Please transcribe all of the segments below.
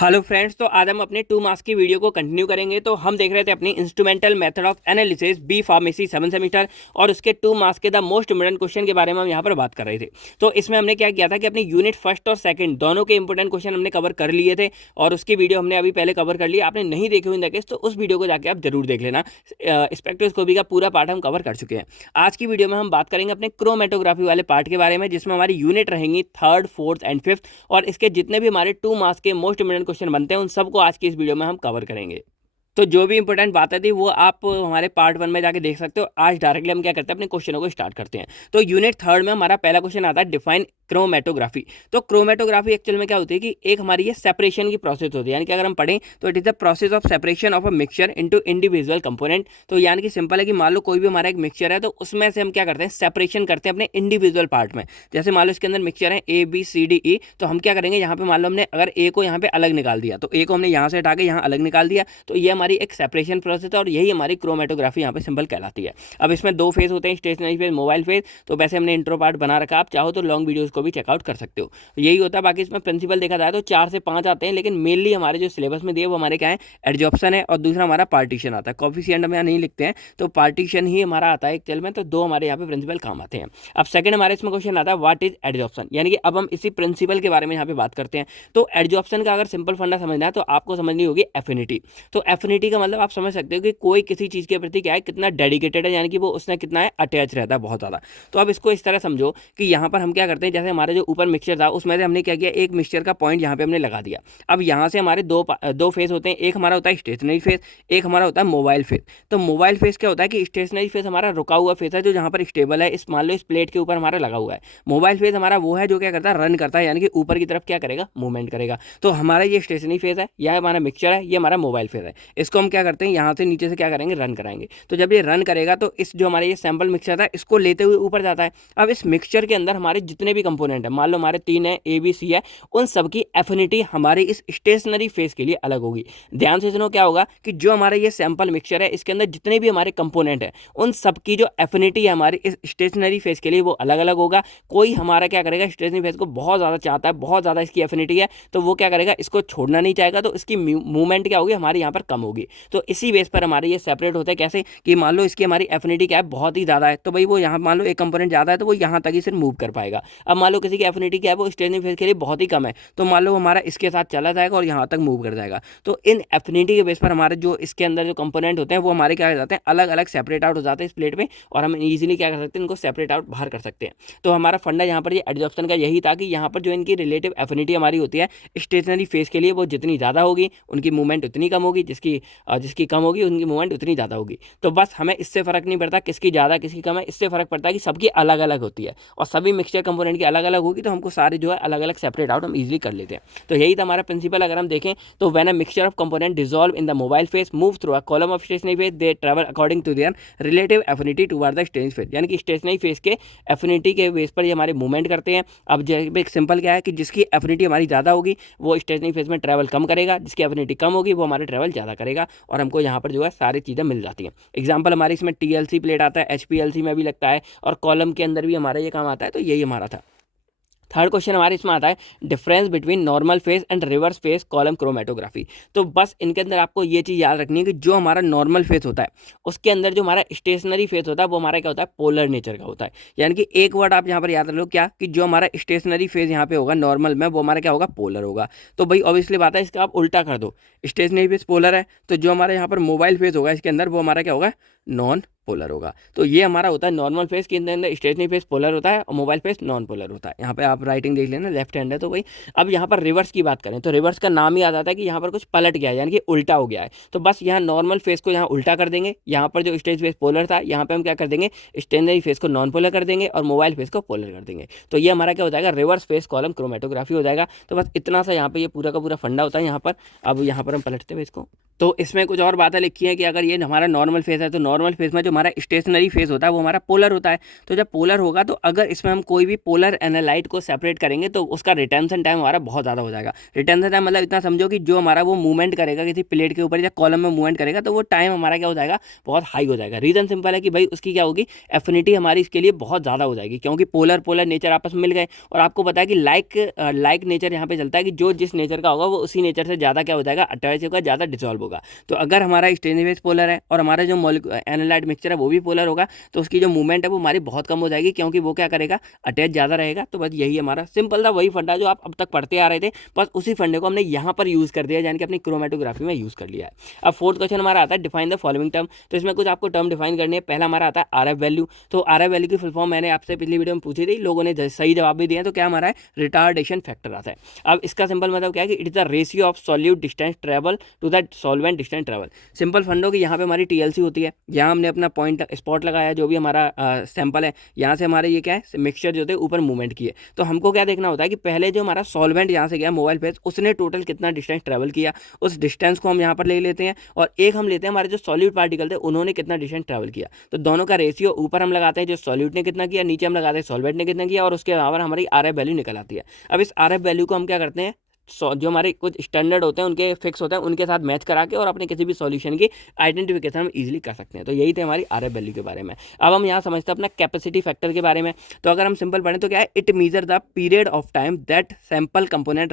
Hello friends, तो आज हम अपने 2 मार्क्स की वीडियो को कंटिन्यू करेंगे। तो हम देख रहे थे अपनी instrumental method of analysis B pharmacy 7 semester और उसके 2 मार्क्स के द मोस्ट इंपोर्टेंट क्वेश्चन के बारे में हम यहाँ पर बात कर रहे थे। तो इसमें हमने क्या किया था कि अपनी यूनिट फर्स्ट और सेकंड दोनों के इंपोर्टेंट क्वेश्चन हमने कवर कर लिए थे और उसकी वीडियो हमने अभी पहले कवर कर लिया। आपने नहीं देखे हुए केस तो उस वीडियो को जाके आप जरूर देख लेना। स्पेक्ट्रोस्कोपी का पूरा पार्ट हम कवर कर चुके हैं। आज की वीडियो में हम बात करेंगे अपने क्रोमेटोग्राफी वाले पार्ट के बारे में, जिसमें हमारी यूनिट रहेंगी थर्ड, फोर्थ एंड फिफ्थ और इसके जितने भी हमारे 2 मार्क्स के मोस्ट इंपोर्टेंट क्वेश्चन बनते हैं उन सबको आज की इस वीडियो में हम कवर करेंगे। तो जो भी इंपॉर्टेंट बातें थी वो आप हमारे पार्ट 1 में जाके देख सकते हो। आज डायरेक्टली हम क्या करते हैं, अपने क्वेश्चनों को स्टार्ट करते हैं। तो यूनिट थर्ड में हमारा पहला क्वेश्चन आता है डिफाइन क्रोमेटोग्राफी। तो क्रोमेटोग्राफी एक्चुअल में क्या होती है कि एक हमारी ये सेपरेशन की प्रोसेस होती है, यानी कि अगर हम पढ़ें तो it is the process of separation of a mixture into individual component. तो यानी कि सिंपल है कि मान लो कोई भी हमारा एक मिक्सचर है तो उसमें से हम क्या करते हैं, सेपरेशन करते हैं अपने इंडिविजुअल पार्ट में। जैसे मान लो इसके अंदर मिक्सचर है ABCDE, तो हम क्या करेंगे, यहाँ पे मान लो हमने अगर ए को यहाँ पे अलग निकाल दिया तो ए को हमने यहाँ से हटा के यहाँ अलग निकाल दिया, तो ये हमारी एक सेपरेशन प्रोसेस है और यही हमारी क्रोमेटोग्राफी यहाँ पे सिंपल कहलाती है। अब इसमें 2 फेज होते हैं, स्टेशनरी फेज, मोबाइल फेज। तो वैसे हमने इंट्रो पार्ट बना रखा, आप चाहो तो लॉन्ग वीडियोस को भी चेकआउट कर सकते हो। यही होता है। बाकी इसमें प्रिंसिपल देखा जाए तो 4 से 5 आते हैं, लेकिन मेनली हमारे जो सिलेबस में दिए वो हमारे क्या है, एडजॉर्प्शन है और दूसरा हमारा पार्टीशन आता है। कॉफिशिएंट हम यहाँ नहीं लिखते हैं, तो पार्टीशन ही हमारा आता है एक चल में। तो 2 हमारे यहाँ पे प्रिंसिपल काम आते हैं। अब सेकंड हमारे इसमें क्वेश्चन आता है व्हाट इज एडजॉर्प्शन, यानी कि अब हम इसी प्रिंसिपल के बारे में यहाँ पे बात करते हैं। तो एडजॉर्प्शन का अगर सिंपल फंडा समझना है तो आपको समझनी होगी एफिनिटी। तो एफिनिटी का मतलब आप समझ सकते हो कि कोई किसी चीज़ के प्रति क्या है, कितना डेडिकेटेड है, यानी कि वो उसने कितना है, अटैच रहता है बहुत ज़्यादा। तो अब इसको इस तरह समझो कि यहाँ पर हम क्या करते हैं, जैसे हमारे जो ऊपर मिक्सचर था उसमें से हमने क्या किया, एक मिक्सचर का पॉइंट यहाँ पे हमने लगा दिया। अब यहाँ से हमारे दो फेज होते हैं, एक हमारा होता है स्टेशनरी फेज, एक हमारा होता है मोबाइल फेज। तो मोबाइल फेज क्या होता है कि स्टेशनरी फेज हमारा रुका हुआ फेज है जो जहाँ पर स्टेबल है, इस मान लो इस प्लेट के ऊपर हमारा लगा हुआ है। मोबाइल फेज हमारा वो है जो क्या करता है, रन करता है, यानी कि ऊपर की तरफ क्या करेगा, मूवमेंट करेगा। तो हमारा ये स्टेशनरी फेज है, यह हमारा मिक्सचर है, ये हमारा मोबाइल फेज है। इसको हम क्या करते हैं, यहाँ से नीचे से क्या करेंगे, रन कराएंगे। तो जब ये रन करेगा तो इस जो हमारे ये सैंपल मिक्सचर था इसको लेते हुए ऊपर जाता है। अब इस मिक्सचर के अंदर हमारे जितने भी कंपोनेंट है, मान लो हमारे 3 है, ABC है, उन सबकी एफिनिटी हमारे इस स्टेशनरी फेज के लिए अलग होगी। ध्यान से सुनो, क्या होगा कि जो हमारे ये सैंपल मिक्सचर है इसके अंदर जितने भी हमारे कंपोनेंट है उन सबकी जो एफिनिटी है हमारी इस स्टेशनरी फेज के लिए वो अलग अलग होगा। कोई हमारा क्या करेगा, स्टेशनरी फेज को बहुत ज़्यादा चाहता है, बहुत ज़्यादा इसकी एफिनिटी है, तो वो क्या करेगा, इसको छोड़ना नहीं चाहेगा, तो इसकी मूवमेंट क्या होगी, हमारे यहाँ पर कम होगी। तो इसी बेस पर हमारे ये सेपरेट होते हैं। कैसे कि मान लो इसकी हमारी एफिनिटी क्या है, बहुत ही ज़्यादा है, तो भाई वो यहाँ मान लो एक कंपोनेंट ज़्यादा है तो वो यहाँ तक ही सिर्फ मूव कर पाएगा। अब मान लो किसी की एफिनिटी क्या है, वो स्टेशनरी फेज के लिए बहुत ही कम है, तो मान लो हमारा इसके साथ चला जाएगा और यहाँ तक मूव कर जाएगा। तो इन एफिनिटी के बेस पर हमारे जो इसके अंदर जो कंपोनेंट होते हैं वो हमारे क्या हो जाते हैं, अलग अलग सेपरेट आउट हो जाते हैं इस प्लेट में, और हम इजीली क्या कर सकते हैं, इनको सेपरेट आउट बाहर कर सकते हैं। तो हमारा फंडा यहाँ पर ये एडजॉर्प्शन का यही था कि यहाँ पर जो इनकी रिलेटिव एफिनिटी हमारी होती है स्टेशनरी फेज के लिए वो जितनी ज़्यादा होगी उनकी मूवमेंट उतनी कम होगी, जिसकी कम होगी उनकी मूवमेंट उतनी ज़्यादा होगी। तो बस हमें इससे फ़र्क नहीं पड़ता किसकी ज़्यादा किसकी कम है, इससे फ़र्क पड़ता है कि सबकी अलग अलग होती है और सभी मिक्सचर कंपोनेंट की अलग अलग होगी, तो हमको सारे जो है अलग अलग सेपरेट आउट हम इजीली कर लेते हैं। तो यही था हमारा प्रिंसिपल। अगर हम देखें तो when a mixture of component dissolve in the mobile phase move through a column of stationary phase they travel according to their relative affinity toward the stationary phase, यानी कि स्टेशनरी फेज के affinity के base पर ये हमारे movement करते हैं। अब एक सिंपल क्या है कि जिसकी एफिनिटी हमारी ज़्यादा होगी वो स्टेशनरी फेज में ट्रैवल कम करेगा, जिसकी एफिनिटी कम होगी वो हमारे ट्रैवल ज़्यादा करेगा, और हमको यहाँ पर जो है सारी चीज़ें मिल जाती हैं। एग्जाम्पल हमारे इसमें TLC प्लेट आता है, HPLC में भी लगता है, और कॉलम के अंदर भी हमारा ये काम आता है। तो यही हमारा था। थर्ड क्वेश्चन हमारे इसमें आता है difference between normal phase and reverse phase column chromatography. तो बस इनके अंदर आपको ये चीज़ याद रखनी है कि जो हमारा नॉर्मल फेज होता है उसके अंदर जो हमारा स्टेशनरी फेज होता है वो हमारा क्या होता है, पोलर नेचर का होता है। यानी कि एक वर्ड आप यहाँ पर याद रख लो, क्या कि जो हमारा स्टेशनरी फेज यहाँ पे होगा नॉर्मल में वो हमारा क्या होगा, पोलर होगा। तो भाई ऑब्वियसली बात है, इसका आप उल्टा कर दो, स्टेशनरी फेज पोलर है तो जो हमारे यहाँ पर मोबाइल फेज होगा इसके अंदर वो हमारा क्या होगा, नॉन पोलर होगा। तो ये हमारा होता है नॉर्मल फेज के अंदर स्टेशनरी फेज पोलर होता है और मोबाइल फेज नॉन पोलर होता है। यहाँ पे आप राइटिंग देख लेना, लेफ्ट हैंड है तो भाई। अब यहाँ पर रिवर्स की बात करें तो रिवर्स का नाम ही आ जाता है कि यहाँ पर कुछ पलट गया है, यानी कि उल्टा हो गया है। तो बस यहाँ नॉर्मल फेज को यहाँ उल्टा कर देंगे, यहाँ पर जो स्टेज फेज पोलर था यहाँ पे हम क्या कर देंगे, स्टेशनरी फेज को नॉन पोलर कर देंगे और मोबाइल फेज को पोलर कर देंगे। तो ये हमारा क्या हो जाएगा, रिवर्स फेज कॉलम क्रोमेटोग्राफी हो जाएगा। तो बस इतना सा यहाँ पे ये पूरा का पूरा फंडा होता है यहाँ पर। अब यहाँ पर हम पलटते हैं इसको, तो इसमें कुछ और बातें लिखी हैं कि अगर ये हमारा नॉर्मल फेस है तो नॉर्मल फेस में जो हमारा स्टेशनरी फेस होता है वो हमारा पोलर होता है। तो जब पोलर होगा तो अगर इसमें हम कोई भी पोलर एनालाइट को सेपरेट करेंगे तो उसका रिटेंशन टाइम हमारा बहुत ज़्यादा हो जाएगा। रिटेंशन टाइम मतलब इतना समझो कि जो हमारा वो मूवमेंट करेगा किसी प्लेट के ऊपर या कॉलम में मूवमेंट करेगा तो वो टाइम हमारा क्या हो जाएगा, बहुत हाई हो जाएगा। रीज़न सिंपल है कि भाई उसकी क्या होगी, एफिनिटी हमारी इसके लिए बहुत ज़्यादा हो जाएगी, क्योंकि पोलर पोलर नेचर आपस में मिल गए। और आपको पता है कि लाइक नेचर यहाँ पे चलता है कि जो जिस नेचर का होगा वो उसी नेचर से ज़्यादा क्या हो जाएगा, अटैच होगा, ज़्यादा डिसॉल्व होगा। तो अगर हमारा स्टेनरी फेस पोलर है और हमारा जो एनालाइट मिक्सचर है वो भी पोलर होगा तो उसकी जो मूवमेंट है वो हमारी बहुत कम हो जाएगी, क्योंकि वो क्या करेगा, अटैच ज़्यादा रहेगा। तो बस यही हमारा सिंपल था, वही फंडा जो आप अब तक पढ़ते आ रहे थे, बस उसी फंडे को हमने यहाँ पर यूज़ कर दिया, यानी कि अपनी क्रोमेटोग्राफी में यूज़ कर लिया है। अब फोर्थ क्वेश्चन हमारा आता है डिफाइन द फॉलोइंग टर्म। तो इसमें कुछ आपको टर्म डिफाइन करनी है। पहला हमारा आता है आर एफ वैल्यू। तो आर एफ वैल्यू की फुल फॉर्म मैंने आपसे पिछली वीडियो में पूछी थी, लोगों ने सही जवाब भी दिया। तो क्या हमारा है, रिटार्डेशन फैक्टर आता है। अब इसका सिंपल मतलब क्या है कि it is the ratio of solute distance travel to the solvent distance travel. Simple फंडो कि यहाँ पे हमारी टीएलसी होती है, यहाँ हमने अपना पॉइंट स्पॉट लगाया, जो भी हमारा सैंपल है, यहाँ से हमारे ये क्या है, मिक्सचर जो थे ऊपर मूवमेंट किए। तो हमको क्या देखना होता है कि पहले जो हमारा सॉल्वेंट यहाँ से गया मोबाइल फेस, उसने टोटल कितना डिस्टेंस ट्रेवल किया, उस डिस्टेंस को हम यहाँ पर ले लेते हैं, और एक हम लेते हैं हमारे जो सॉल्यूट पार्टिकल थे उन्होंने कितना डिस्टेंस ट्रेवल किया। तो दोनों का रेशियो ऊपर हम लगाते हैं जो सॉल्यूट ने कितना किया, नीचे हम लगाते हैं सॉल्वेंट ने कितना किया, और उसके अलावा हमारी आर एफ वैल्यू निकल आती है। अब इस आर एफ वैल्यू को हम क्या करते हैं, जो हमारे कुछ स्टैंडर्ड होते हैं उनके फिक्स होते हैं, उनके साथ मैच करा के और अपने किसी भी सॉल्यूशन की आइडेंटिफिकेशन हम इजीली कर सकते हैं। तो यही थे हमारी आर एफ वैल्यू के बारे में। अब हम यहाँ समझते हैं अपना कैपेसिटी फैक्टर के बारे में। तो अगर हम सिंपल पढ़ें तो क्या है, it measure the period of time that sample component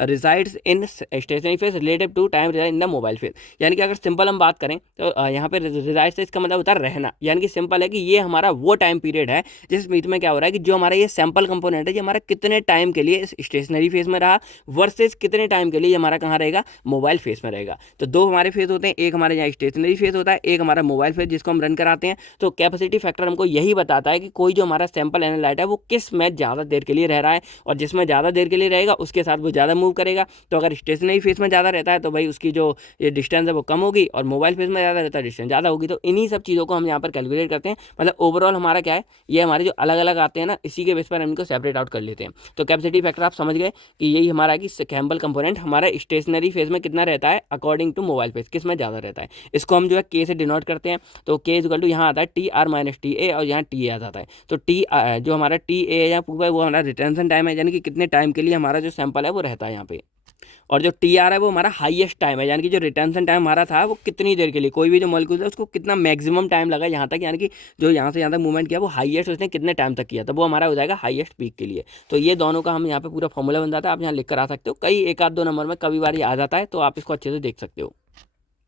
resides in stationary phase relative to time in the mobile phase. यानी कि अगर सिंपल हम बात करें तो यहाँ पे रिजाइड से इसका मतलब होता है रहना, यानी कि सिंपल है कि ये हमारा वो टाइम पीरियड है जिस बीच में क्या हो रहा है कि जो हमारा ये सैंपल कंपोनेंट है ये हमारा कितने टाइम के लिए इस स्टेशनरी फेस में रहा वर्सेस कितने टाइम के लिए हमारा कहाँ रहेगा, मोबाइल फेस में रहेगा। तो दो हमारे फेस होते हैं, एक हमारे यहाँ स्टेशनरी फेस होता है, एक हमारा मोबाइल फेस जिसको हम रन कराते हैं। तो कैपेसिटी फैक्टर हमको यही बताता है कि कोई जो हमारा सैंपल एनालाइट है वो किस में ज़्यादा देर के लिए रह रहा है, और जिसमें ज़्यादा देर के लिए रहेगा उसके साथ वो ज़्यादा मूव करेगा। तो अगर स्टेशनरी फेस में ज़्यादा रहता है तो भाई उसकी जो ये डिस्टेंस है वो कम होगी, और मोबाइल फेस में ज़्यादा रहता है डिस्टेंस ज़्यादा होगी। तो इन्हीं सब चीज़ों को हम यहाँ पर कैलकुलेट करते हैं। मतलब ओवरऑल हमारा क्या है, ये हमारे जो अलग अलग आते हैं ना, इसी के बेस पर हम इनको सेपरेट आउट कर लेते हैं। तो कैपेसिटी फैक्टर आप समझ गए कि यही हमारा है कि सैंपल कंपोनेंट हमारा स्टेशनरी फेज में कितना रहता है अकॉर्डिंग टू मोबाइल फेज, किस में ज़्यादा रहता है। इसको हम जो है के से डिनोट करते हैं। तो के इक्वल टू यहाँ आता है T R minus T A, और यहाँ टी ए आ जाता है। तो टी जो हमारा टी ए यहाँ पूरा वो हमारा रिटेंशन टाइम है, यानी कि कितने टाइम के लिए हमारा जो सैंपल है वो रहता है यहाँ पे। और जो टी आर है वो हमारा हाईएस्ट टाइम है, यानी कि जो रिटेंशन टाइम हमारा था वो कितनी देर के लिए, कोई भी जो मॉलिक्यूल है उसको कितना मैक्सिमम टाइम लगा यहाँ तक, यानी कि जो यहाँ से यहाँ तक मूवमेंट किया वो हाईएस्ट उसने कितने टाइम तक किया, तब वो हमारा हो जाएगा हाईएस्ट पीक के लिए। तो ये दोनों का हम यहाँ पे पूरा फॉर्मूला बन जाता है, आप यहाँ लिख कर आ सकते हो। कई एक आध दो नंबर में कभी बार ये आ जाता है, तो आप इसको अच्छे से देख सकते हो।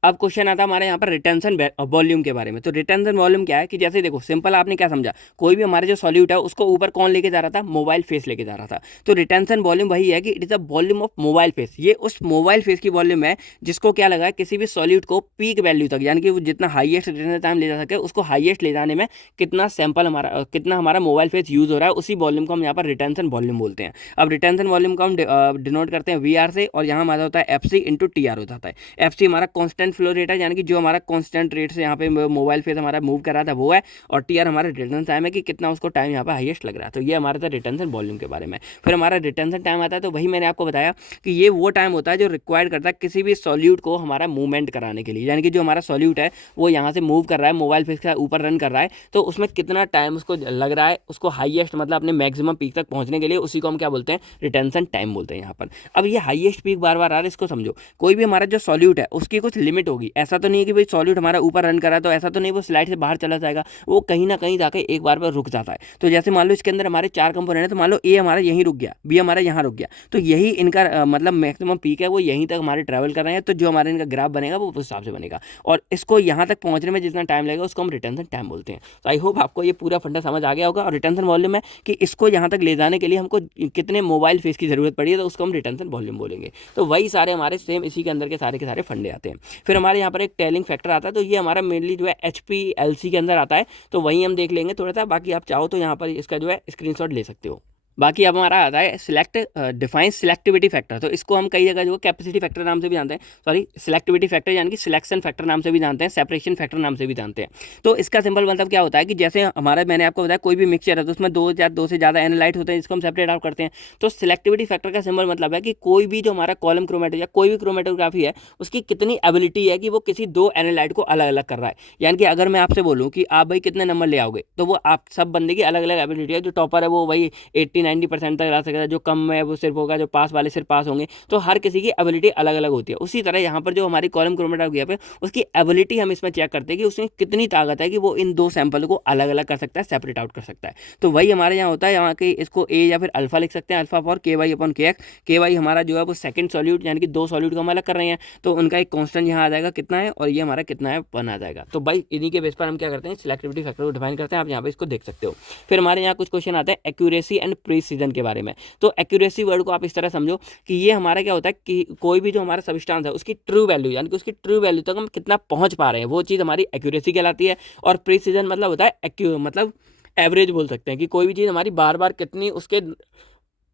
अब क्वेश्चन आता है हमारे यहाँ पर रिटेंशन वॉल्यूम के बारे में। तो रिटेंशन वॉल्यूम क्या है कि जैसे देखो सिंपल आपने क्या समझा, कोई भी हमारे जो सॉल्यूट है उसको ऊपर कौन लेके जा रहा था, मोबाइल फेस लेके जा रहा था। तो रिटेंशन वॉल्यूम वही है कि it is the volume of mobile face, ये उस मोबाइल फेस की वॉल्यूम है जिसको क्या लगा है किसी भी सॉल्यूट को पीक वैल्यू तक, यानी कि वो जितना हाईएस्ट रिटेंशन टाइम ले जा सके उसको हाईएस्ट ले जाने में कितना सैंपल हमारा कितना हमारा मोबाइल फेस यूज हो रहा है, उसी वॉल्यूम को हम यहाँ पर रिटेंशन वॉल्यूम बोलते हैं। अब रिटेंशन वॉल्यूम को हम डिनोट करते हैं वी आर से, और यहाँ हमारा होता है F C into T R हो जाता है। एफ सी हमारा कॉन्स्टेंट फ्लो रेट है, यानी कि जो हमारा कांस्टेंट रेट से यहाँ पे मोबाइल फेस हमारा मूव कर रहा था वो है, और टी आर हमारा रिटेंशन टाइम है कि कितना उसको टाइम यहाँ पे हाईएस्ट लग रहा है। तो ये हमारा था रिटेंशन वॉल्यूम के बारे में। फिर हमारा रिटेंशन टाइम आता है, तो वही मैंने आपको बताया कि ये वो टाइम होता है जो रिक्वायर्ड करता है किसी भी सॉल्यूट को हमारा मूवमेंट कराने के लिए, यानी कि जो हमारा सॉल्यूट है वो यहाँ से मूव कर रहा है, मोबाइल फेस के ऊपर रन कर रहा है, तो उसमें कितना टाइम उसको लग रहा है उसको हाईएस्ट मतलब अपने मैक्सिमम पीक तक पहुँचने के लिए, उसी को हम क्या बोलते हैं, रिटेंशन टाइम बोलते हैं यहाँ पर। अब ये हाईएस्ट पीक बार बार आ रहा है, इसको समझो। कोई भी हमारा जो सॉल्यूट है उसकी कुछ लिमिट होगी, ऐसा तो नहीं है कि भाई सॉल्यूट हमारा ऊपर रन करा तो ऐसा तो नहीं वो स्लाइड से बाहर चला जाएगा, वो कहीं ना कहीं जाके एक बार पर रुक जाता है। तो जैसे मान लो इसके अंदर हमारे 4 कंपोनेंट है, तो मान लो ए हमारा यहीं रुक गया, बी हमारा यहाँ रुक गया, तो यही इनका मतलब मैक्सिमम पीक है, वो यहीं तक हमारे ट्रैवल कर रहे हैं। तो जो हमारा इनका ग्राफ बनेगा वो उस हिसाब से बनेगा, और इसको यहाँ तक पहुँचने में जितना टाइम लगेगा उसको हम रिटेंशन टाइम बोलते हैं। तो आई होप आपको ये पूरा फंडा समझ आ गया होगा। और रिटेंशन वॉल्यूम है कि इसको यहाँ तक ले जाने के लिए हमको कितने मोबाइल फेस की जरूरत पड़ी है, तो उसको हम रिटेंशन वॉल्यूम बोलेंगे। तो वही सारे हमारे सेम इसी के अंदर के सारे फंडे आते हैं। फिर हमारे यहाँ पर एक टेलिंग फैक्टर आता है, तो ये हमारा मेनली जो है HPLC के अंदर आता है, तो वहीं हम देख लेंगे थोड़ा सा। बाकी आप चाहो तो यहाँ पर इसका जो है स्क्रीनशॉट ले सकते हो। बाकी अब हमारा आता है सिलेक्ट डिफाइन सिलेक्टिविटी फैक्टर। तो इसको हम कई जगह जो कैपेसिटी फैक्टर नाम से भी जानते हैं, सॉरी सिलेक्टिविटी फैक्टर यानी कि सिलेक्शन फैक्टर नाम से भी जानते हैं, सेपरेशन फैक्टर नाम से भी जानते हैं। तो इसका सिंपल मतलब क्या होता है कि जैसे हमारा मैंने आपको बताया कोई भी मिक्सचर है तो उसमें दो से ज़्यादा एनालाइट होते हैं जिसको हम सेपरेट आउट करते हैं। तो सिलेक्टिविटी फैक्टर का सिंपल मतलब है कि कोई भी जो हमारा कॉलम क्रोमेटो या कोई भी क्रोमेटोग्राफी है उसकी कितनी एबिलिटी है कि वो किसी दो एनालाइट को अलग अलग कर रहा है। यानी कि अगर मैं आपसे बोलूँ कि आप भाई कितने नंबर ले आओगे, तो वो आप सब बंदे की अलग अलग एबिलिटी है। जो टॉपर है वो वही 80-90% तक ला सकता है, जो कम है वो सिर्फ होगा, जो पास वाले सिर्फ पास होंगे। तो हर किसी की एबिलिटी अलग अलग होती है। उसी तरह यहाँ पर जो हमारी कॉलम क्रोमेटोग्राफी है उसकी एबिलिटी हम इसमें चेक करते हैं कि उसमें कितनी ताकत है कि वो इन दो सैंपल को अलग अलग कर सकता है, सेपरेट आउट कर सकता है। तो वही हमारे यहाँ होता है, यहाँ के इसको ए या फिर अल्फा लिख सकते हैं, अल्फा फॉर के वाई अपॉन के एक्स। के वाई हमारा जो है वो सेकंड सॉल्यूट यानी कि दो सॉल्यूट को हम अलग कर रहे हैं, तो उनका एक कांस्टेंट यहाँ आ जाएगा कितना है, और ये हमारा कितना है 1 आ जाएगा। तो भाई इन्हीं के बेस पर हम क्या करते हैं, सिलेक्टिविटी फैक्टर को डिफाइन करते हैं। आप यहाँ पे इसको देख सकते हो। फिर हमारे यहाँ कुछ क्वेश्चन आते हैं एक्यूरेसी एंड प्रीसीजन के बारे में। तो एक्यूरेसी वर्ड को आप इस तरह समझो कि ये हमारा क्या होता है कि कोई भी जो हमारा सब्सटेंस है उसकी ट्रू वैल्यू यानी कि उसकी ट्रू वैल्यू तक हम कितना पहुंच पा रहे हैं, वो चीज़ हमारी एक्यूरेसी कहलाती है। और प्रीसीजन मतलब होता है मतलब एवरेज बोल सकते हैं कि कोई भी चीज़ हमारी बार बार कितनी उसके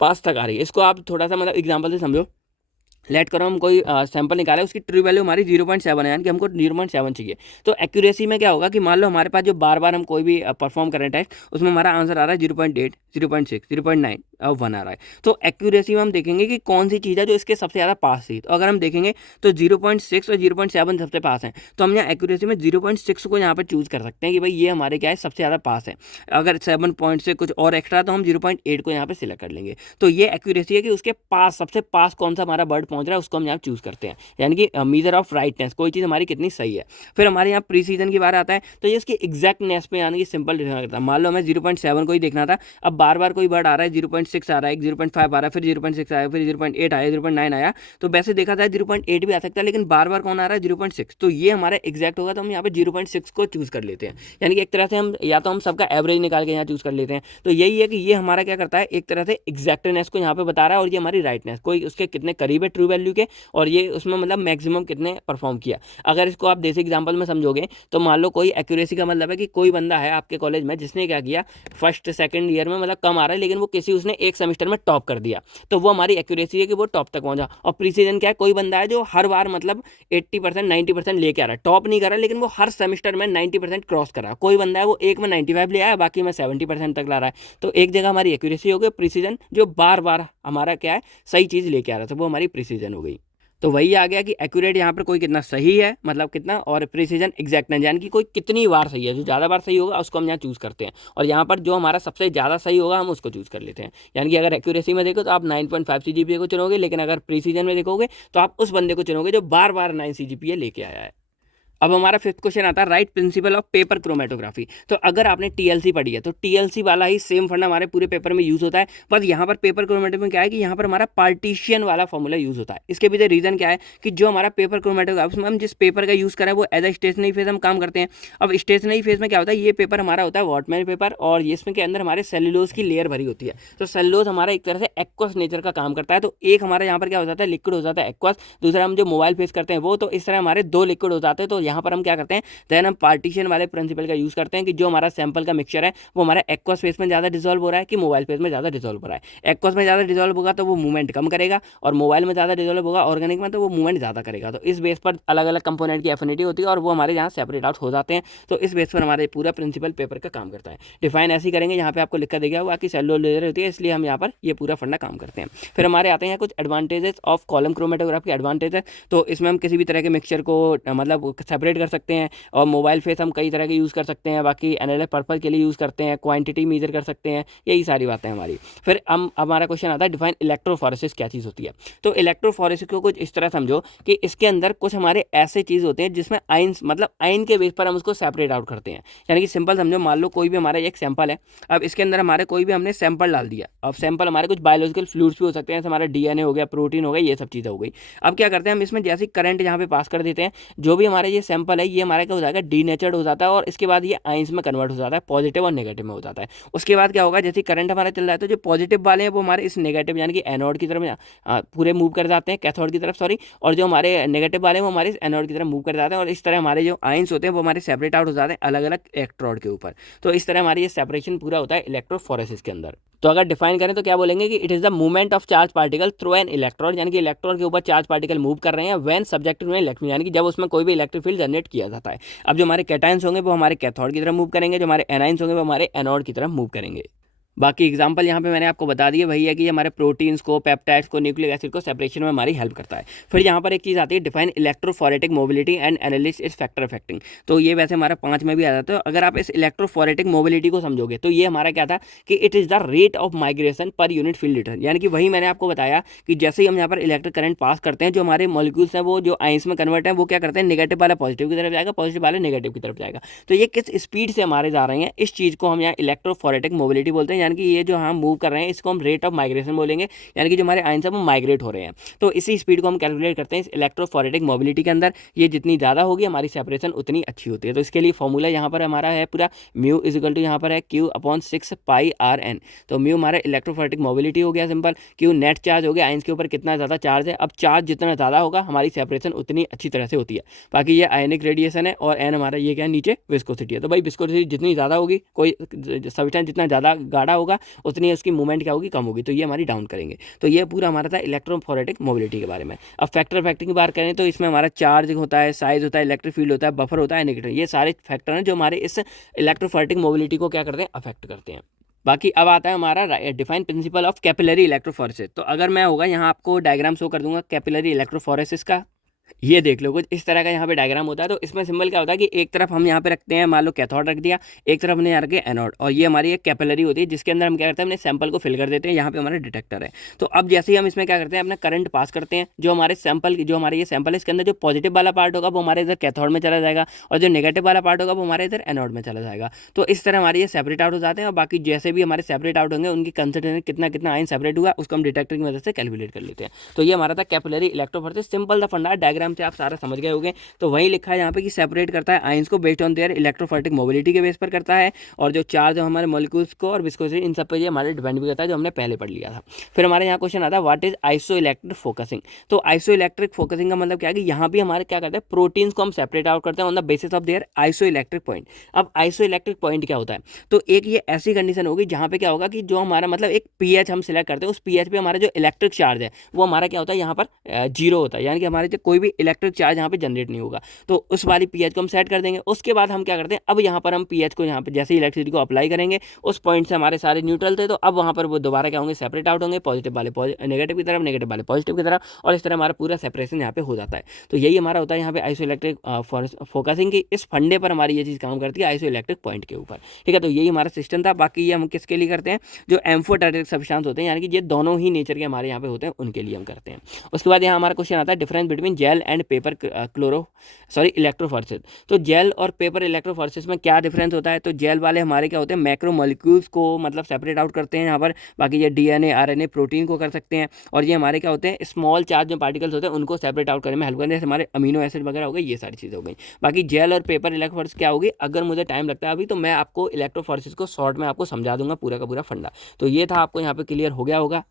पास तक आ रही है। इसको आप थोड़ा सा मतलब एग्जाम्पल से समझो। लेट करो हम कोई सैंपल निकाले, उसकी ट्रू वैल्यू हमारी 0.7 है, यानी कि हमको 0.7 चाहिए। तो एक्यूरेसी में क्या होगा कि मान लो हमारे पास जो बार बार हम कोई भी परफॉर्म कर रहे हैं टेस्ट, उसमें हमारा आंसर आ रहा है 0.8, 0.6, 0.9 और 1 आ रहा है। तो एक्यूरेसी में हम देखेंगे कि कौन सी चीज़ है जो इसके सबसे ज़्यादा पास थी। तो अगर हम देखेंगे तो 0.6 और 0.7 सबसे पास हैं, तो हम यहाँ एक्यूरेसी में 0.6 को यहाँ पर चूज़ कर सकते हैं कि भाई ये हमारे क्या है सबसे ज़्यादा पास है। अगर 7 पॉइंट से कुछ और एक्स्ट्रा तो हम 0.8 को यहाँ पर सिलेक्ट कर लेंगे। तो ये एक्यूरेसी है कि उसके पास सबसे पास कौन सा हमारा वर्ड पहुंच रहा है, उसको हम यहाँ चूज करते हैं, यानी कि मीजर ऑफ राइटनेस, कोई चीज़ हमारी कितनी सही है। फिर हमारे यहाँ प्रीसीजन की बात आता है, तो ये उसकी एग्जैक्टनेस पे यानी कि सिंपल डिफाइन करता है। मान लो हमें 0.7 को ही देखना था, अब बार बार कोई वर्ड आ रहा है 0.6 आ रहा है, 0.5 आ रहा है, फिर 0.6 आया, फिर 0.8 आया, 0.9 आया। तो वैसे देखा जाए 0.8 भी आ सकता है, लेकिन बार बार कौन आ रहा है 0.6, तो ये हमारा एग्जैक्ट होगा। तो हम यहाँ पे 0.6 को चूज कर लेते हैं, यानी कि एक तरह से हम या तो हम सबका एवरेज निकाल के यहाँ चूज कर लेते हैं। तो यही है कि ये हमारा क्या करता है, एक तरह से एग्जैक्टनेस को यहाँ पे बता रहा है, और ये हमारी राइटनेस कोई उसके कितने करीब है ट्रू वैल्यू के, और ये उसमें मतलब मैक्सिमम कितने परफॉर्म किया। अगर इसको आप देसी एग्जांपल में समझोगे तो मान लो कोई एक्यूरेसी का मतलब है कि कोई बंदा है आपके कॉलेज में जिसने क्या किया, फर्स्ट सेकंड ईयर में मतलब कम आ रहा है, लेकिन वो किसी उसने एक सेमेस्टर में टॉप कर दिया, तो वो हमारी एक्यूरेसी है कि वो टॉप तक पहुंचा। और प्रीसीजन क्या है, कोई बंदा है जो हर बार मतलब 80% 90% लेके आ रहा है, टॉप नहीं कर रहा लेकिन वो हर सेमेस्टर में 90% क्रॉस कर रहा है। कोई बंदा है वो एक में 95 ले आया, बाकी में 70% तक ला रहा है। तो एक जगह हमारी एक्यूरेसी हो गई, प्रीसीजन जो बार बार हमारा क्या है सही चीज़ लेके आ रहा था, वो हमारी प्रीसीजन हो गई। तो वही आ गया कि एक्यूरेट यहाँ पर कोई कितना सही है मतलब कितना, और प्रिसीजन एग्जैक्टनेस यानी कि कोई कितनी बार सही है। जो ज़्यादा बार सही होगा उसको हम यहाँ चूज़ करते हैं, और यहाँ पर जो हमारा सबसे ज़्यादा सही होगा हम उसको चूज़ कर लेते हैं। यानी कि अगर एक्यूरेसी में देखो तो आप 9.5 CGPA को चुनोगे, लेकिन अगर प्रीसीजन में देखोगे तो आप उस बंदे को चुनोगे जो बार बार 9 CGPA लेके आया है। अब हमारा फिफ्थ क्वेश्चन आता है right principle of paper chromatography. तो अगर आपने टीएलसी पढ़ी है तो टीएलसी वाला ही सेम फंडा हमारे पूरे पेपर में यूज होता है, बस यहाँ पर पेपर क्रोमेटोग्राफी में क्या है कि यहाँ पर हमारा पार्टीशियन वाला फॉर्मूला यूज होता है। इसके पीछे रीजन क्या है कि जो हमारा पेपर क्रोमेटोग्राफी में हम जिस पेपर का यूज करें वो एज अ स्टेशनरी फेज हम काम करते हैं। अब स्टेशनरी फेज में क्या होता है, ये पेपर हमारा होता है वॉटमैन पेपर, और ये इसमें के अंदर हमारे सेल्यूलोज की लेयर भरी होती है। तो सेल्यूलोज हमारा एक तरह से एक्वस नेचर का काम करता है। तो एक हमारा यहाँ पर क्या हो जाता है, लिक्विड हो जाता है एक्वस, दूसरा हम जो मोबाइल फेस करते हैं वो, तो इस तरह हमारे दो लिक्विड हो जाते हैं। तो यहाँ पर हम क्या करते हैं, देन हम पार्टीशन वाले प्रिंसिपल का यूज करते हैं कि जो हमारा सैंपल का मिक्सचर है वो हमारा एक्वस फेस में ज़्यादा डिसॉल्व हो रहा है कि मोबाइल फेस में ज़्यादा डिसॉल्व हो रहा है। एक्वस में ज़्यादा डिसॉल्व होगा तो वो मूवमेंट कम करेगा, और मोबाइल में ज़्यादा डिसॉल्व होगा ऑर्गेनिक में तो वो मूवमेंट ज़्यादा करेगा। तो इस बेस पर अलग अलग कंपोनेंट की एफिनिटी होती है और वो हमारे यहाँ सेपरेट आउट हो जाते हैं। तो इस बेस पर हमारे पूरा प्रिंसिपल पेपर का काम करता है। डिफाइन ऐसे करेंगे, यहाँ पे आपको लिखा देगा हुआ कि सेल्यूलर लेयर होती है, इसलिए हम यहाँ पर ये पूरा फंडा काम करते हैं। फिर हमारे आते हैं कुछ advantages of column chromatography advantages. तो इसमें हम किसी भी तरह के मिक्सचर को मतलब सेपरेट कर सकते हैं, और मोबाइल फेस हम कई तरह के यूज़ कर सकते हैं, बाकी एनालिटिक पर्पस के लिए यूज़ करते हैं, क्वांटिटी मेजर कर सकते हैं, यही सारी बातें हमारी। फिर हम हमारा क्वेश्चन आता है डिफाइन इलेक्ट्रोफोरेसिस क्या चीज़ होती है। तो इलेक्ट्रोफोरेसिस को कुछ इस तरह समझो कि इसके अंदर कुछ हमारे ऐसे चीज़ होते हैं जिसमें आइंस मतलब आइन के बेस पर हम उसको सेपरेट आउट करते हैं। यानी कि सिंपल समझो, मान लो कोई भी हमारा एक सैंपल है, अब इसके अंदर हमारे कोई भी हमने सैंपल डाल दिया। अब सैंपल हमारे कुछ बायोलॉजिकल फ्लूइड्स भी हो सकते हैं, जैसे हमारा डीएनए हो गया, प्रोटीन हो गया, ये सब चीज़ें हो गई। अब क्या करते हैं हम इसमें जैसे करंट यहाँ पे पास कर देते हैं, जो भी हमारे ये सैंपल है ये हमारा क्या हो जाएगा, डीनेचर्ड हो जाता है और इसके बाद ये आयंस में कन्वर्ट हो जाता है, पॉजिटिव और नेगेटिव में हो जाता है। उसके बाद क्या होगा, जैसे करंट हमारा चल रहा है तो जो पॉजिटिव वाले हैं वो हमारे इस नेगेटिव यानी कि एनोड की तरफ पूरे मूव कर जाते हैं, कैथोड की तरफ सॉरी, और जो हमारे नेगेटिव वाले हैं वो हमारे इस एनोड की तरफ मूव कर जाते हैं और इस तरह हमारे जो आयंस होते हैं वो हमारे सेपरेट आउट हो जाते हैं अलग अलग इलेक्ट्रोड के ऊपर। तो इस तरह हमारी ये सेपरेशन पूरा होता है इलेक्ट्रोफोरेसिस के अंदर। तो अगर डिफाइन करें तो क्या बोलेंगे कि it is the movement of charge particle through an electron, यानी कि इलेक्ट्रॉन के ऊपर चार्ज पार्टिकल मूव कर रहे हैं when subjected to an electron, यानी कि जब उसमें कोई भी इलेक्ट्रिक फील्ड जनरेट किया जाता है। अब जो हमारे कैटायंस होंगे वो हमारे कैथोड की तरफ मूव करेंगे, जो हमारे एनायंस होंगे वो हमारे एनोड की तरफ मूव करेंगे। बाकी एग्जांपल यहाँ पे मैंने आपको बता दिए वही है कि हमारे प्रोटीन्स को, पेप्टाइड्स को, न्यूक्लिक एसिड को सेपरेशन में हमारी हेल्प करता है। फिर यहाँ पर एक चीज़ आती है define electrophoretic mobility and analysis इस फैक्टर अफेक्टिंग। तो ये वैसे हमारा 5 में भी आ जाता है। अगर आप इस इलेक्ट्रोफोरेटिक मोबिलिटी को समझोगे तो ये हमारा क्या था कि it is the rate of migration per unit field litre, यानी कि वही मैंने आपको बताया कि जैसे ही हम यहाँ पर इलेक्ट्रिक करंट पास करते हैं जो हमारे मॉलिक्यूल्स हैं वो जो आयंस में कन्वर्ट हैं वो क्या करते हैं, नेगेटिव वाला पॉजिटिव की तरफ जाएगा, पॉजिटिव वाला नेगेटिव की तरफ जाएगा। तो ये किस स्पीड से हमारे जा रहे हैं इस चीज़ को हम यहाँ इलेक्ट्रोफोरेटिक मोबिलिटी बोलते हैं, यानी कि ये जो हम मूव कर रहे हैं इसको हम रेट ऑफ माइग्रेशन बोलेंगे, यानी कि जो हमारे आयंस हैं वो माइग्रेट हो रहे हैं। तो इसी स्पीड को हम कैलकुलेट करते हैं इस इलेक्ट्रोफोरेटिक मोबिलिटी के अंदर। ये जितनी ज़्यादा होगी हमारी सेपरेशन उतनी अच्छी होती है। तो इसके लिए फॉर्मूला यहाँ पर हमारा है पूरा म्यू इज इक्वल टू यहाँ पर है Q/6πRn। तो म्यू हमारा इलेक्ट्रोफोरेटिक मोबिलिटी हो गया सिंपल, Q नेट चार्ज हो गया, आयंस के ऊपर कितना ज़्यादा चार्ज है। अब चार्ज जितना ज़्यादा होगा हमारी सेपरेशन उतनी अच्छी तरह से होती है। बाकी ये आयनिक रेडिएशन है और एन हमारा ये क्या है, नीचे विस्कोसिटी है। तो भाई विस्कोसिटी जितनी ज़्यादा होगी, कोई सब्सटेंस जितना ज़्यादा गाढ़ा होगा उतनी उसकी मूवमेंट क्या होगी, कम होगी। तो ये हमारी डाउन करेंगे। तो ये पूरा हमारा था इलेक्ट्रोफोरेटिक मोबिलिटी के बारे में। अब फैक्टर अफेक्टिंग की बात करें तो इसमें हमारा चार्ज होता है, साइज होता है, इलेक्ट्रिक फील्ड होता है, बफर होता है, नेगेटिव, ये सारे फैक्टर हैं जो हमारे इस इलेक्ट्रोफोरेटिक मोबिलिटी को क्या करते हैं, अफेक्ट करते हैं। बाकी अब आता है हमारा define principle of capillary electrophoresis. तो अगर मैं होगा यहाँ आपको डायग्राम शो कर दूंगा कैपिलरी इलेक्ट्रोफोरेसिस का, ये देख लो कुछ इस तरह का यहाँ पे डायग्राम होता है। तो इसमें सिंबल क्या होता है कि एक तरफ हम यहाँ पे रखते हैं, मान लो कैथोड रख दिया, एक तरफ हमने यहाँ रखे एनोड, और ये हमारी एक कैपिलरी होती है जिसके अंदर हम क्या करते हैं, अपने सैंपल को फिल कर देते हैं। यहाँ पे हमारा डिटेक्टर है। तो अब जैसे ही हम इसमें क्या करते हैं, अपना करंट पास करते हैं, जो हमारे सैंपल जो हमारे ये सैंपल है इसके अंदर जो पॉजिटिव वाला पार्ट होगा वो हमारे इधर कैथोड में चला जाएगा और जो नेगेटिव वाला पार्ट होगा वो हमारे इधर एनोड में चला जाएगा। तो इस तरह हमारे ये सेपरेट आउट हो जाते हैं। और बाकी जैसे भी हमारे सेपरेट आउट होंगे उनकी कंसंट्रेशन कितना कितना आयन सेपरेट हुआ उसको हम डिटेक्टर की मदद से कैलकुलेट कर लेते हैं। तो ये हमारा था कैपिलरी इलेक्ट्रोफोरेसिस। सिंपल द फंडा, डायग्राम से आप सारा समझ गए होंगे। तो वही लिखा है यहाँ पे कि सेपरेट करता है आयंस को based on their electrophoretic mobility के बेस पर करता है, और जो चार्ज है हमारे मॉलिक्यूल्स को और विस्कोसिटी इन सब पे ये हमारे डिपेंड भी करता है, जो हमने पहले पढ़ लिया था। फिर हमारे यहाँ क्वेश्चन आता है व्हाट इज आइसोइलेक्ट्रिक फोकसिंग। तो आइसोइलेक्ट्रिक फोकसिंग का मतलब क्या है कि यहाँ भी हमारे क्या करते हैं, प्रोटीन्स को हम सेपरेट आउट करते हैं on the basis of their isoelectric point. अब आइसोइलेक्ट्रिक पॉइंट क्या होता है, तो एक ये ऐसी कंडीशन होगी जहाँ पे क्या होगा कि जो हमारा मतलब एक पीएच हम सिलेक्ट करते हैं, उस पीएच पे हमारा जो इलेक्ट्रिक चार्ज है वो हमारा क्या होता है, यहाँ पर जीरो होता है, यानी कि हमारे जो कोई भी इलेक्ट्रिक चार्ज यहाँ पे जनरेट नहीं होगा। तो उस वाली पीएच को हम सेट कर देंगे। उसके बाद हम क्या करते हैं, अब यहाँ पर हम पीएच को यहाँ पे जैसे इलेक्ट्रिसिटी को अप्लाई करेंगे, उस पॉइंट से हमारे सारे न्यूट्रल थे, तो अब वहाँ पर वो दोबारा क्या होंगे, सेपरेट आउट होंगे, पॉजिटिव वाले नेगेटिव की तरफ, नेगेटिव वाले पॉजिटिव की तरफ, और इस तरह हमारा पूरा सेपरेशन यहाँ पे हो जाता है। तो यही हमारा होता है यहाँ पे आइसोइलेक्ट्रिक फोकसिंग की। इस फंडे पर हमारी ये चीज़ काम करती है आइसोइलेक्ट्रिक पॉइंट के ऊपर। ठीक है, तो यही हमारा सिस्टम था। बाकी ये हम किसके लिए करते हैं, जो एम्फोटेरिक सब्सटेंस होते हैं, यानी कि ये दोनों ही नेचर के हमारे यहाँ पे होते हैं, उनके लिए हम करते हैं। उसके बाद यहाँ हमारा क्वेश्चन आता है difference between gel and paper electrophoresis. तो जेल और पेपर इलेक्ट्रोफोरेसिस में क्या डिफरेंस होता है, तो जेल वाले हमारे क्या होते हैं, मैक्रो मॉलिक्यूल्स को मतलब सेपरेट आउट करते हैं यहाँ पर। बाकी ये डीएनए आरएनए प्रोटीन को कर सकते हैं, और ये हमारे क्या होते हैं, स्मॉल चार्ज जो पार्टिकल्स होते हैं उनको सेपरेट आउट करने में हेल्प करते हैं, जैसे हमारे अमीनो एसिड वगैरह हो गए, ये सारी चीज़ें हो गई। बाकी जेल और पेपर इलेक्ट्रोफोरेसिस क्या होगी, अगर मुझे टाइम लगता है अभी तो मैं आपको इलेक्ट्रोफोरेसिस को शॉर्ट में आपको समझा दूंगा पूरा का पूरा फंडा। तो ये था, आपको यहाँ पे क्लियर हो गया होगा।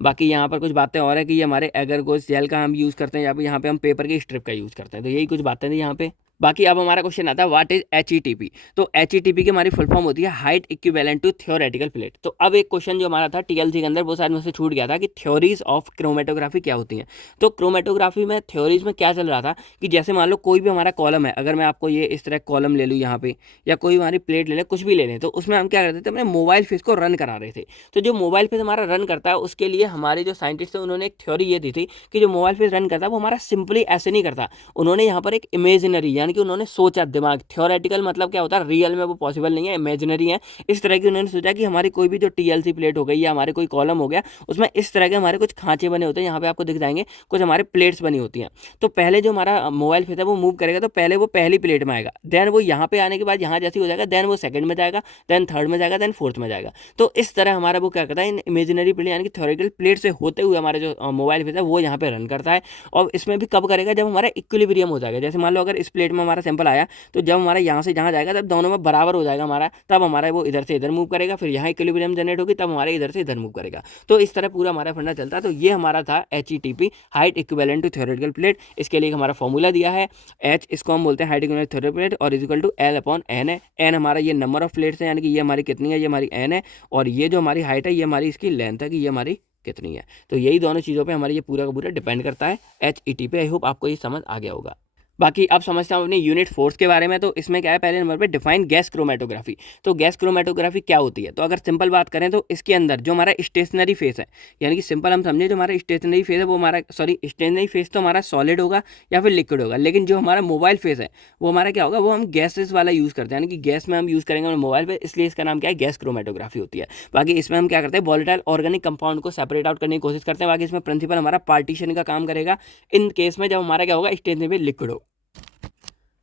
बाकी यहाँ पर कुछ बातें और है कि ये हमारे अगर कोई जेल का हम यूज़ करते हैं, यहाँ पे हम पेपर की स्ट्रिप का यूज़ करते हैं। तो यही कुछ बातें थी यहाँ पे। बाकी अब हमारा क्वेश्चन आता है व्हाट इज HETP। तो HETP की हमारी फुल फॉर्म होती है height equivalent to theoretical plate. तो अब एक क्वेश्चन जो हमारा था TLC के अंदर वो शायद मुझसे छूट गया था कि थ्योरीज ऑफ क्रोमेटोग्राफी क्या होती हैं। तो क्रोमेटोग्राफी में थ्योरीज में क्या चल रहा था कि जैसे मान लो कोई भी हमारा कॉलम है, अगर मैं आपको ये इस तरह कॉलम ले लूँ यहाँ पे, या कोई हमारी प्लेट ले लें, कुछ भी ले लें, तो उसमें हम क्या करते थे, अपने मोबाइल फेस को रन करा रहे थे। तो जो मोबाइल फेस हमारा रन करता है उसके लिए हमारे जो साइंटिस्ट थे उन्होंने एक थ्योरी ये दी थी कि जो मोबाइल फेस रन करता है वो हमारा सिंपली ऐसे नहीं करता, उन्होंने यहाँ पर एक इमेजिनरी, यानी कि उन्होंने सोचा, दिमाग, थ्योरेटिकल मतलब क्या होता है, रियल में वो पॉसिबल नहीं है, इमेजिनरी है। इस तरह की उन्होंने सोचा कि हमारी कोई भी जो TLC प्लेट हो गई या हमारे कोई कॉलम हो गया, उसमें इस तरह के हमारे कुछ खांचे बने होते हैं, यहाँ पे आपको दिख जाएंगे कुछ हमारे प्लेट्स बनी होती हैं। तो पहले जो हमारा मोबाइल फेस है वो मूव करेगा, तो पहले वो पहली प्लेट में आएगा, देन वो यहाँ पे आने के बाद यहाँ जैसी हो जाएगा, देन वो सेकंड में जाएगा, देन थर्ड में जाएगा, देन फोर्थ में जाएगा। तो इस तरह हमारा वो क्या करता है, इन इमेजिनरी प्लेट यानी कि थ्योरेटिकल प्लेट से होते हुए हमारे जो मोबाइल फेस है वो यहाँ पे रन करता है। और इसमें भी कब करेगा, जब हमारा इक्विलिब्रियम हो जाएगा। जैसे मान लो अगर इस प्लेट में में हमारा सैंपल आया तो जब हमारा यहाँ से जहाँ जाएगा तब दोनों में बराबर हो जाएगा हमारा, तब हमारा वो इधर से इधर मूव करेगा, फिर यहाँ इक्विलिब्रियम जनरेट होगी तब हमारे इधर से इधर मूव करेगा। तो इस तरह पूरा हमारा फंडा चलता है। तो ये हमारा था HETP, height equivalent to theoretical plate. इसके लिए हमारा फॉर्मूला दिया है, H इसको हम बोलते हैं हाइट इक्विवेलेंट थ्योरेटिकल प्लेट और इज इक्वल टू L/N है। N हमारा ये नंबर ऑफ प्लेट्स है, यानी कि ये हमारी कितनी है, ये हमारी N है, और ये जो हमारी हाइट है ये हमारी इसकी लेंथ है कि ये हमारी कितनी है। तो यही दोनों चीज़ों पे हमारी ये पूरा का पूरा डिपेंड करता है HET पे। आई होप आपको ये समझ आ गया होगा। बाकी अब समझता हूँ अपनी यूनिट फोर्स के बारे में। तो इसमें क्या है, पहले नंबर पे डिफाइन गैस क्रोमेटोग्राफी। तो गैस क्रोमेटोग्राफी क्या होती है, तो अगर सिंपल बात करें तो इसके अंदर जो हमारा स्टेशनरी फेस है, यानी कि सिंपल हम समझे जो हमारा स्टेशनरी फेस है वो हमारा स्टेशनरी फेस तो हमारा सॉलिड होगा या फिर लिक्विड होगा, लेकिन जो हमारा मोबाइल फेस है वो हमारा क्या होगा, वो हम गैसेस वाला यूज़ करते हैं, यानी कि गैस में हम यूज़ करेंगे मोबाइल पे, इसलिए इसका नाम क्या है, गैस क्रोमेटोग्राफी होती है। बाकी इसमें हम क्या करते हैं, वोलेटाइल ऑर्गेनिक कंपाउंड को सेपरेट आउट करने की कोशिश करते हैं। बाकी इसमें प्रिंसिपल हमारा पार्टीशन का काम करेगा इन केस में जब हमारा क्या होगा, स्टेशनरी पे लिक्विड हो।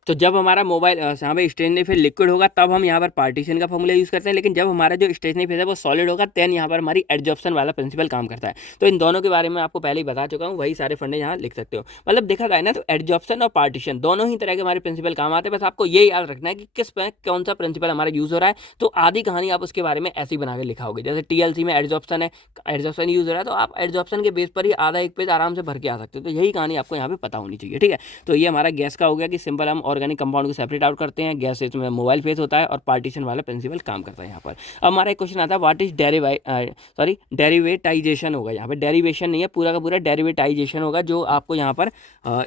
तो जब हमारा मोबाइल यहाँ पे स्टेशनरी फेज लिक्विड होगा तब हम यहाँ पर पार्टीशन का फॉर्मूला यूज़ करते हैं, लेकिन जब हमारा जो स्टेशनरी फेज है वो सॉलिड होगा देन यहाँ पर हमारी एडजॉर्प्शन वाला प्रिंसिपल काम करता है। तो इन दोनों के बारे में आपको पहले ही बता चुका हूँ, वही सारे फंडे यहाँ लिख सकते हो। मतलब देखा जाए ना तो एडजॉर्प्शन और पार्टीशन दोनों ही तरह के हमारे प्रिंसिपल काम आते हैं, बस आपको ये याद रखना है कि किस पे कौन सा प्रिंसिपल हमारा यूज़ हो रहा है। तो आधी कहानी आप उसके बारे में ऐसे ही बना के लिखा होगी, जैसे TLC में एडजॉर्प्शन है, एडजॉर्प्शन यूज़ हो रहा है तो आप एडजॉर्प्शन के बेस पर ही आधा एक पेज आराम से भर के आ सकते हो। तो यही कहानी आपको यहाँ पे पता होनी चाहिए, ठीक है। तो ये हमारा गैस का हो गया कि सिंपल हम ऑर्गेनिक कंपाउंड को सेपरेट आउट करते हैं, गैस इसमें मोबाइल फेस होता है और पार्टीशन वाला प्रिंसिपल काम करता है यहाँ पर। अब हमारा एक क्वेश्चन आता है व्हाट इज डेरिवेटाइजेशन होगा, यहाँ पे डेरिवेशन नहीं है, पूरा का पूरा डेरिवेटाइजेशन होगा, जो आपको यहाँ पर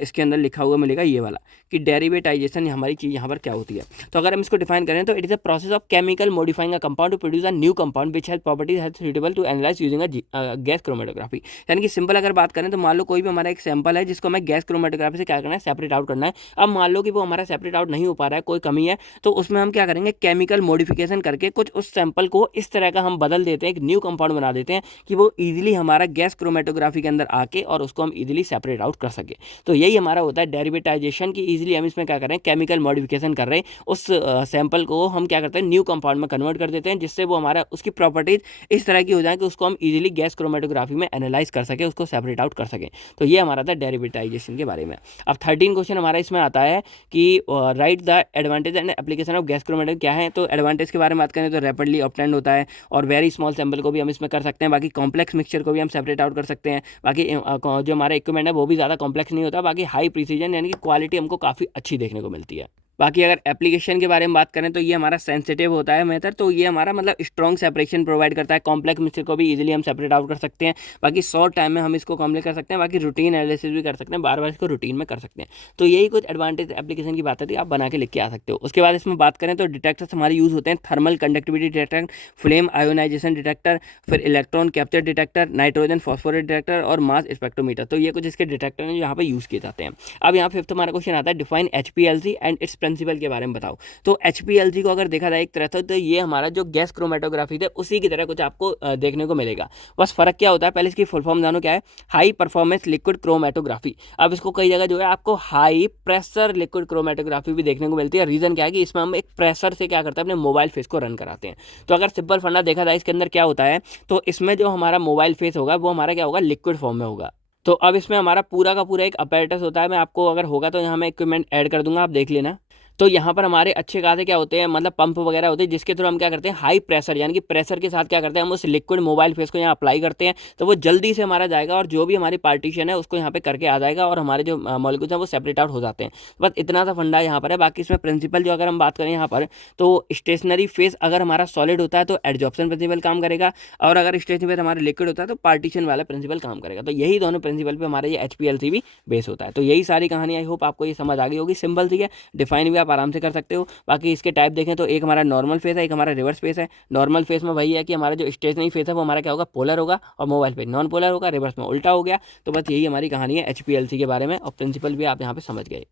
इसके अंदर लिखा हुआ मिलेगा ये वाला कि डेरिवेटाइजेशन हमारी चीज़ यहाँ पर क्या होती है। तो अगर हम इसको डिफाइन करें तो it is a process of chemical modifying a compound to produce a new compound which has properties has suitable to analyse using a gas chromatography. यानी कि सिंपल अगर बात करें तो मान लो कोई भी हमारा एक सैंपल है जिसको हमें गैस क्रोमेटोग्राफी से क्या करना है, सेपरेट आउट करना है। अब मान लो कि वो हमारा सेपरेट आउट नहीं हो पा रहा है, कोई कमी है, तो उसमें हम क्या करेंगे, केमिकल मॉडिफिकेशन करके कुछ उस सैंपल को इस तरह का हम बदल देते हैं, एक न्यू कंपाउंड बना देते हैं कि वो इजीली हमारा गैस क्रोमेटोग्राफी के अंदर आके और उसको हम इजीली सेपरेट आउट कर सके। तो यही हमारा होता है डेरिवेटाइजेशन की इजीली हम इसमें क्या कर रहे हैं, केमिकल मॉडिफिकेशन कर रहे हैं, उस सैंपल को हम क्या करते हैं, न्यू कंपाउंड में कन्वर्ट कर देते हैं, जिससे वो हमारा उसकी प्रॉपर्टीज इस तरह की हो जाए कि उसको हम इजीली गैस क्रोमेटोग्राफी में एनालाइज कर सके, उसको सेपरेट आउट कर सकें। तो ये हमारा था डेरिवेटाइजेशन के बारे में। अब 13 क्वेश्चन हमारा इसमें आता है कि right the advantage and application of gas chromatography क्या है। तो एडवांटेज के बारे में बात करें तो रैपिडली ऑब्टेन्ड होता है और वेरी स्मॉल सैंपल को भी हम इसमें कर सकते हैं। बाकी कॉम्प्लेक्स मिक्सचर को भी हम सेपरेट आउट कर सकते हैं। बाकी जो हमारा इक्विपमेंट है वो भी ज़्यादा कॉम्प्लेक्स नहीं होता। बाकी हाई प्रिसीजन यानी कि क्वालिटी हमको काफ़ी अच्छी देखने को मिलती है। बाकी अगर एप्लीकेशन के बारे में बात करें तो ये हमारा सेंसिटिव होता है मेथड, तो ये हमारा मतलब स्ट्रॉन्ग सेपरेशन प्रोवाइड करता है। कॉम्प्लेक्स मिक्सचर को भी इजीली हम सेपरेट आउट कर सकते हैं। बाकी शॉर्ट टाइम में हम इसको कॉम्प्लेक्स कर सकते हैं। बाकी रूटीन एनालिसिस भी कर सकते हैं, बार बार इसको रूटीन में कर सकते हैं। तो यही कुछ एडवांटेज एप्लीकेशन की बात होती है, आप बना के लिख के आ सकते हो। उसके बाद इसमें बात करें तो डिटेक्टर्स हमारे यूज़ होते हैं, thermal conductivity detector, flame ionization detector, फिर electron capture detector, nitrogen phosphorus detector और मास स्पेक्ट्रोमीटर। तो ये कुछ इसके डिटेक्टर हैं जो यहाँ पर यूज़ किए जाते हैं। अब यहाँ फिफ्थ हमारा क्वेश्चन आता है define HPLC and its principle के बारे में बताओ। तो HPLC को अगर देखा जाए एक तरह से तो ये हमारा जो गैस क्रोमेटोग्राफी थे उसी की तरह कुछ आपको देखने को मिलेगा। बस फर्क क्या होता है, पहले इसकी फुल फॉर्म जानो क्या है, हाई परफॉर्मेंस लिक्विड क्रोमेटोग्राफी। अब इसको कई जगह जो है आपको हाई प्रेशर लिक्विड क्रोमेटोग्राफी भी देखने को मिलती है। रीजन क्या है कि इसमें हम एक प्रेशर से क्या करते हैं, अपने मोबाइल फेस को रन कराते हैं। तो अगर सिंपल फंडा देखा जाए इसके अंदर क्या होता है, तो इसमें जो हमारा मोबाइल फेस होगा वो हमारा क्या होगा, लिक्विड फॉर्म में होगा। तो अब इसमें हमारा पूरा का पूरा एक अपैरेटस होता है। मैं आपको अगर होगा तो यहाँ मैं इक्विपमेंट ऐड कर दूंगा, आप देख लेना। तो यहाँ पर हमारे अच्छे खासे क्या होते हैं, मतलब पंप वगैरह होते हैं जिसके थ्रू हम क्या करते हैं, हाई प्रेशर यानी कि प्रेशर के साथ क्या करते हैं, हम उस लिक्विड मोबाइल फेस को यहाँ अप्लाई करते हैं तो वो जल्दी से हमारा जाएगा और जो भी हमारी पार्टीशन है उसको यहाँ पे करके आ जाएगा और हमारे जो मॉलिक्यूल्स हैं वो सेपरेट आउट हो जाते हैं। बस इतना सा फंडा यहाँ पर है। बाकी इसमें प्रिंसिपल जो अगर हम बात करें यहाँ पर, तो स्टेशनरी फेस अगर हमारा सॉलिड होता है तो एडजॉर्प्शन प्रिंसिपल काम करेगा, और अगर स्टेशनरी फेस हमारा लिक्विड होता है तो पार्टीशन वाला प्रिंसिपल काम करेगा। तो यही दोनों प्रिंसिपल पर हमारा ये HPLC भी बेस होता है। तो यही सारी कहानी, आई होप आपको ये समझ आ गई होगी। सिंपल सी है, डिफाइन भी आप आराम से कर सकते हो। बाकी इसके टाइप देखें तो एक हमारा नॉर्मल फेस है, एक हमारा रिवर्स फेस है। नॉर्मल फेस में वही है कि हमारा जो स्टेशनरी फेस है वो हमारा क्या होगा, पोलर होगा, और मोबाइल फेस नॉन पोलर होगा, रिवर्स में उल्टा हो गया। तो बस यही हमारी कहानी है HPLC के बारे में, और प्रिंसिपल भी आप यहाँ पे समझ गए।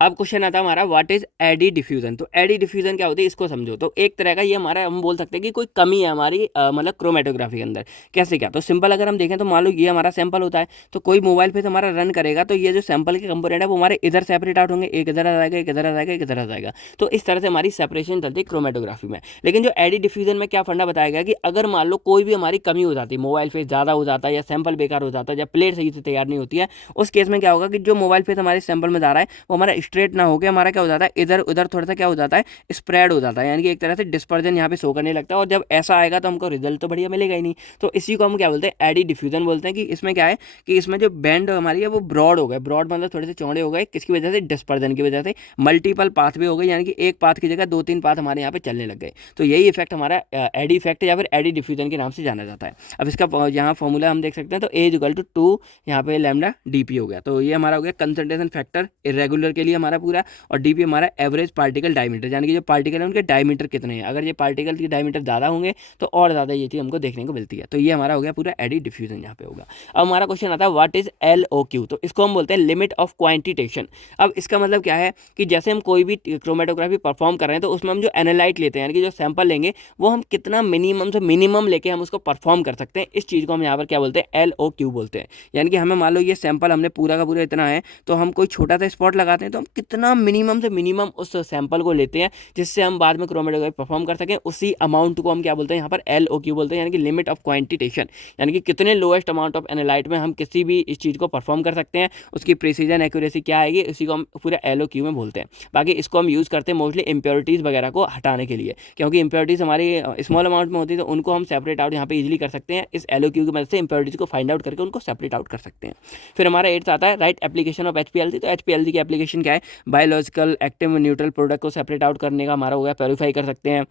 अब क्वेश्चन आता है हमारा व्हाट इज एडी डिफ्यूजन। तो एडी डिफ्यूजन क्या होती है, इसको समझो। तो एक तरह का ये हमारा, हम बोल सकते हैं कि कोई कमी है हमारी मतलब क्रोमेटोग्राफी के अंदर। कैसे क्या, तो सिंपल अगर हम देखें तो मान लो ये हमारा सैंपल होता है, तो कोई मोबाइल पे हमारा रन करेगा तो ये जो सैंपल के कंपोनेंट है वो हमारे इधर सेपरेट आउट होंगे, एक इधर आ जाएगा, एक इधर आ जाएगा, एक इधर आ जाएगा। तो इस तरह से हमारी सेपरेशन चलती है क्रोमेटोग्राफी में। लेकिन जो एडी डिफ्यूजन में क्या फंडा बताया गया कि अगर मान लो कोई भी हमारी कमी हो जाती है, मोबाइल फेस ज़्यादा हो जाता है या सैंपल बेकार हो जाता है या प्लेट सही से तैयार नहीं होती है, उस केस में क्या होगा कि जो मोबाइल फेस हमारे सैंपल में जा रहा है वो हमारा स्ट्रेट ना होकर हमारा क्या हो जाता है, इधर उधर थोड़ा सा क्या हो जाता है, स्प्रेड हो जाता है, यानी कि एक तरह से डिस्पर्जन यहाँ पे शो करने लगता है। और जब ऐसा आएगा तो हमको रिजल्ट तो बढ़िया मिलेगा ही नहीं। तो इसी को हम क्या बोलते हैं, एडी डिफ्यूजन बोलते हैं। कि इसमें क्या है कि इसमें जो बैंड हमारी है वो ब्रॉड हो गए, ब्रॉड मतलब थोड़े से चौड़े हो गए, किसकी वजह से, डिस्पर्जन की वजह से। मल्टीपल पाथ भी हो गई, यानी कि एक पाथ की जगह 2-3 पाथ हमारे यहाँ पे चलने लग गए। तो यही इफेक्ट हमारा एडी इफेक्ट या फिर एडी डिफ्यूजन के नाम से जाना जाता है। अब इसका यहाँ फॉर्मूला हम देख सकते हैं, तो ए इक्वल टू 2 यहाँ पे लैम्डा डीपी हो गया। तो ये हमारा हो गया कंसंट्रेशन फैक्टर इरेगुलर के लिए हमारा पूरा, और डीपी हमारा एवरेज पार्टिकल डायमीटर, यानी कि जो पार्टिकल है उनके डायमीटर कितने हैं। अगर ये पार्टिकल की डायमीटर ज़्यादा होंगे तो और ज़्यादा ये चीज़ हमको देखने को मिलती है। तो ये हमारा हो गया पूरा एडी डिफ्यूजन यहाँ पे होगा। अब हमारा क्वेश्चन आता है व्हाट इज LOQ। तो इसको हम बोलते हैं लिमिट ऑफ क्वांटिटेशन। अब इसका मतलब क्या है कि जैसे हम कोई भी क्रोमेटोग्राफी परफॉर्म कर रहे हैं तो उसमें हम जो एनालाइट लेते हैं, यानी कि जो सैंपल लेंगे वो हम कितना मिनिमम से मिनिमम लेके हम उसको परफॉर्म कर सकते हैं। इस चीज़ को हम यहाँ पर क्या बोलते हैं, LOQ बोलते हैं। यानी कि हमें मान लो ये सैंपल हमने पूरा का पूरा इतना है, तो हम कोई छोटा सा स्पॉट लगाते हैं तो हम कितना मिनिमम से मिनिमम उस सैंपल को लेते हैं जिससे हम बाद में क्रोमेटोग्राफी परफॉर्म कर सकें। उसी अमाउंट को हम क्या बोलते हैं यहाँ पर, LOQ बोलते हैं, यानी कि लिमिट ऑफ क्वांटिटेशन। यानी कि कितने लोएस्ट अमाउंट ऑफ एनालाइट में हम किसी भी इस चीज़ को परफॉर्म कर सकते हैं, उसकी प्रिसीजन एक्यूरेसी क्या आएगी, इसी को हम पूरा LOQ में बोलते हैं। बाकी इसको हम यूज़ करते हैं मोस्टली इंप्योरिटीज़ वगैरह को हटाने के लिए, क्योंकि इंप्योरिटीज़ हमारी स्मॉल अमाउंट में होती है, तो उनको हम सेपरेट आउट यहाँ पे इजीली कर सकते हैं। इस LOQ की मदद से इंप्योरिटीज़ को फाइंड आउट करके उनको सेपरेट आउट कर सकते हैं। फिर हमारा 8th आता है राइट एप्लीकेशन ऑफ HPLC। तो HPLC की एप्लीकेशन क्या है, बायोलॉजिकल एक्टिव न्यूट्रल प्रोडक्ट को सेपरेट आउट करने का हमारा हो गया, प्योरीफाई कर सकते हैं।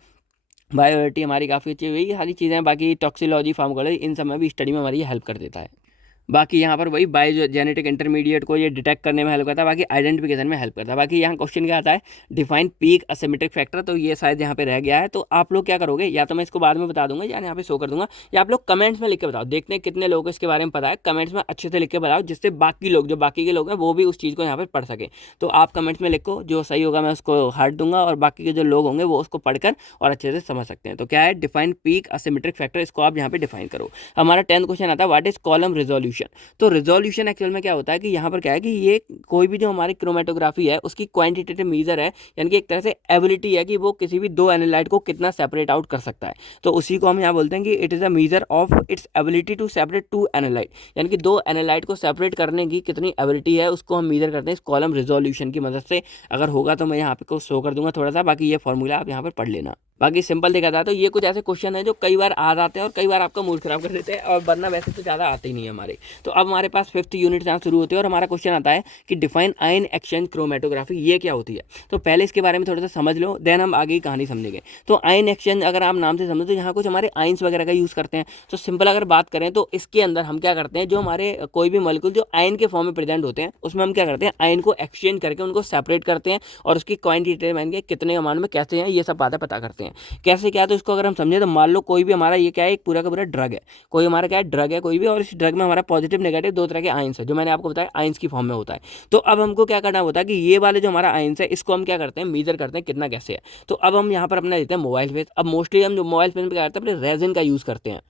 बायोरिटी हमारी काफ़ी अच्छी हुई, सारी चीज़ें। बाकी टॉक्सिलॉजी, फार्माकोलॉजी, इन सब में भी स्टडी में हमारी हेल्प कर देता है। बाकी यहाँ पर वही बायोजेनेटिक इंटरमीडिएट को ये डिटेक्ट करने में हेल्प करता है, बाकी आइडेंटिफिकेशन में हेल्प करता है। बाकी यहाँ क्वेश्चन क्या आता है, डिफाइन पीक असिमेट्रिक फैक्टर। तो ये शायद यहाँ पे रह गया है, तो आप लोग क्या करोगे, या तो मैं इसको बाद में बता दूंगा या यहाँ पे शो कर दूंगा, या आप लोग कमेंट्स में लिख के बताओ। देखते हैं कितने लोगों को इसके बारे में पता है, कमेंट्स में अच्छे से लिख के बताओ, जिससे बाकी लोग, जो बाकी के लोग हैं, वो भी उस चीज़ को यहाँ पर पढ़ सके। तो आप कमेंट्स में लिखो, जो सही होगा मैं उसको हार्ट दूंगा, और बाकी के जो लोग होंगे वो उसको पढ़कर और अच्छे से समझ सकते हैं। तो क्या है, डिफाइन पीक असिमेट्रिक फैक्टर, इसको आप यहाँ पे डिफाइन करो। हमारा 10th क्वेश्चन आता है व्हाट इज कॉलम रिजोल्यूशन। तो रिजोल्यूशन एक्चुअल में क्या होता है कि यहाँ पर क्या है कि ये कोई भी जो हमारी क्रोमेटोग्राफी है उसकी क्वांटिटेटिव मेजर है, यानी कि एक तरह से एबिलिटी है कि वो किसी भी दो एनालाइट को कितना सेपरेट आउट कर सकता है। तो उसी को हम यहाँ बोलते हैं कि it is a measure of its ability to separate two analyte, यानी कि दो एनालाइट को सेपरेट करने की कितनी एबिलिटी है उसको हम मेजर करते हैं इस कॉलम रिजोल्यूशन की मदद से। अगर होगा तो मैं यहाँ पे को शो कर दूंगा थोड़ा सा, बाकी ये फॉर्मूला आप यहाँ पर पढ़ लेना। बाकी सिंपल देखा जाए तो ये कुछ ऐसे क्वेश्चन है जो कई बार आ जाते हैं और कई बार आपका मूड खराब कर देते हैं, और वरना वैसे तो ज़्यादा आते ही नहीं है हमारे। तो अब हमारे पास 5th यूनिट यहाँ शुरू होती है और हमारा क्वेश्चन आता है कि डिफाइन आयन एक्सचेंज क्रोमेटोग्राफी, ये क्या होती है। तो पहले इसके बारे में थोड़ा सा समझ लो, देन हम आगे की कहानी समझेंगे। तो आयन एक्सचेंज अगर आप नाम से समझो तो यहाँ कुछ हमारे आयन्स वगैरह का यूज़ करते हैं। तो सिंपल अगर बात करें तो इसके अंदर हम क्या करते हैं, जो हमारे कोई भी मॉलिक्यूल जो आयन के फॉर्म में प्रेजेंट होते हैं उसमें हम क्या करते हैं, आयन को एक्सचेंज करके उनको सेपरेट करते हैं और उसकी क्वांटिटी मान के कितने अमाउंट में कैसे हैं ये सब बातें पता करते हैं। कैसे क्या, तो इसको अगर हम समझे तो मान लो कोई भी हमारा ये क्या है, एक पूरा का पूरा ड्रग है, कोई हमारा क्या है ड्रग है कोई भी, और इस ड्रग में हमारा पॉजिटिव नेगेटिव दो तरह के आयंस है, जो मैंने आपको बताया आयंस की फॉर्म में होता है। तो अब हमको क्या करना होता है कि ये वाले जो हमारा आयंस है इसको हम क्या करते हैं, मेजर करते हैं कितना कैसे है। तो अब हम यहाँ पर अपना लेते हैं मोबाइल फेस। अब मोस्टली हम जो मोबाइल फेस में क्या करते हैं, अपने रेजिन का यूज़ करते हैं।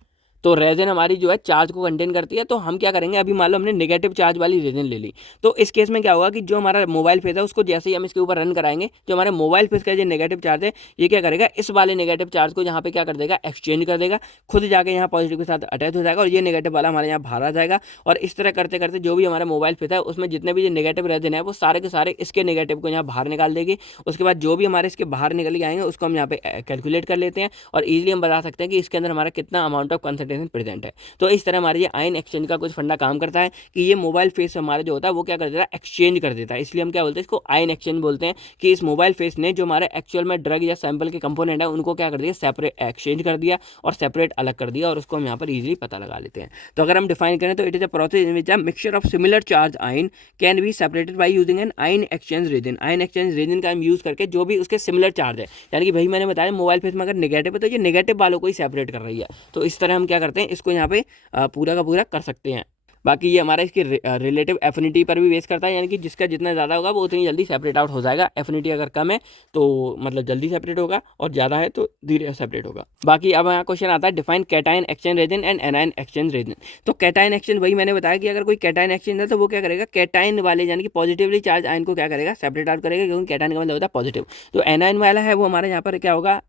तो रेजिन हमारी जो है चार्ज को कंटेन करती है। तो हम क्या करेंगे, अभी मान लो हमने नेगेटिव चार्ज वाली रेजिन ले ली, तो इस केस में क्या होगा कि जो हमारा मोबाइल फेस है उसको जैसे ही हम इसके ऊपर रन कराएंगे, जो हमारे मोबाइल फेस का जो नेगेटिव चार्ज है ये क्या करेगा, इस वाले नेगेटिव चार्ज को यहाँ पे क्या कर देगा, एक्सचेंज कर देगा, खुद जाके यहाँ पॉजिटिव के साथ अटैच हो जाएगा और ये नेगेटिव वाला हमारे यहाँ बाहर आ जाएगा। और इस तरह करते करते जो भी हमारा मोबाइल फेस है उसमें जितने भी जो नेगेटिव रेजिन है वो सारे के सारे इसके नेगेटिव को यहाँ बाहर निकाल देगी। उसके बाद जो भी हमारे इसके बाहर निकल के आएंगे उसको हम यहाँ पे कैलकुलेट कर लेते हैं और ईजिली हम बता सकते हैं कि इसके अंदर हमारा कितना अमाउंट ऑफ कंसंट्रेशन प्रेजेंट है। तो इस तरह हमारे ये आयन एक्सचेंज का कुछ फंडा काम करता है कि ये मोबाइल फेस हमारा जो होता है वो क्या कर देता है, एक्सचेंज कर देता है। इसलिए हम क्या बोलते हैं, इसको आयन एक्सचेंज बोलते हैं कि इस मोबाइल फेस ने जो हमारे एक्चुअल में ड्रग या सैंपल के कंपोनेंट है उनको क्या कर दिया, सेपरेट एक्सचेंज कर दिया और सेपरेट अलग कर दिया, और उसको हम यहाँ पर इजीली पता लगा लेते हैं। तो अगर हम डिफाइन करें तो it is a process in which a mixture of similar charge ion can be separated by using an ion exchange resin. Ion exchange resin का हम यूज करके जो भी उसके सिमिलर चार्ज है, यानी कि भाई मैंने बताया मोबाइल फेस में अगर नेगेटिव है तो ये नेगेटिव वालों को ही सेपरेट कर रही है। तो इस तरह हम क्या करते हैं, इसको यहाँ पे पूरा का पूरा कर सकते हैं। बाकी ये हमारा इसकी रिलेटिव एफिनिटी पर भी बेस करता है, यानी कि जिसका जितना ज़्यादा होगा वो उतनी जल्दी सेपरेट आउट हो जाएगा। एफिनिटी अगर कम है तो मतलब जल्दी सेपरेट होगा और ज़्यादा है तो धीरे सेपरेट होगा। बाकी अब यहाँ क्वेश्चन आता है define cation exchange resin and anion exchange resin. तो कैटायन एक्सचेंज वही मैंने बताया कि अगर कोई कैटायन एक्सचेंज है तो वो क्या करेगा, कैटायन वाले यानी कि पॉजिटिवली चार्ज आयन को क्या करेगा, सेपरेट आउट करेगा, क्योंकि कैटायन का मतलब होता है पॉजिटिव। तो एनायन वाला है वो हमारे यहाँ पर क्या होगा,